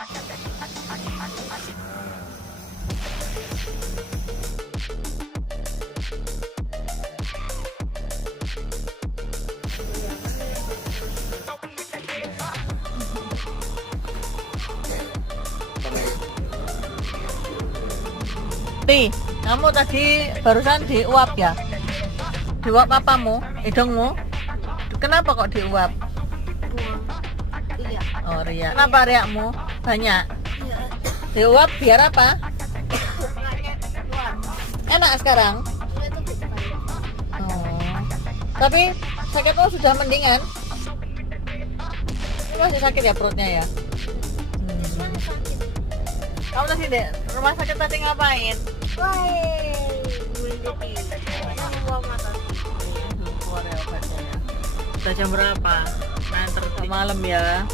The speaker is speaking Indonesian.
Nih, kamu tadi barusan diuap ya? Diuap apamu? Hidungmu? Kenapa kok diuap? Iya. Oh, riak. Kenapa riakmu? Banyak. Iya. Diuap biar apa? Enak sekarang? Oh. Tapi sakitmu sudah mendingan? Ini masih sakit ya perutnya ya? Kamu tadi di rumah sakit tadi ngapain? Keluar ya obatnya. Udah jam berapa? Nah, malam ya.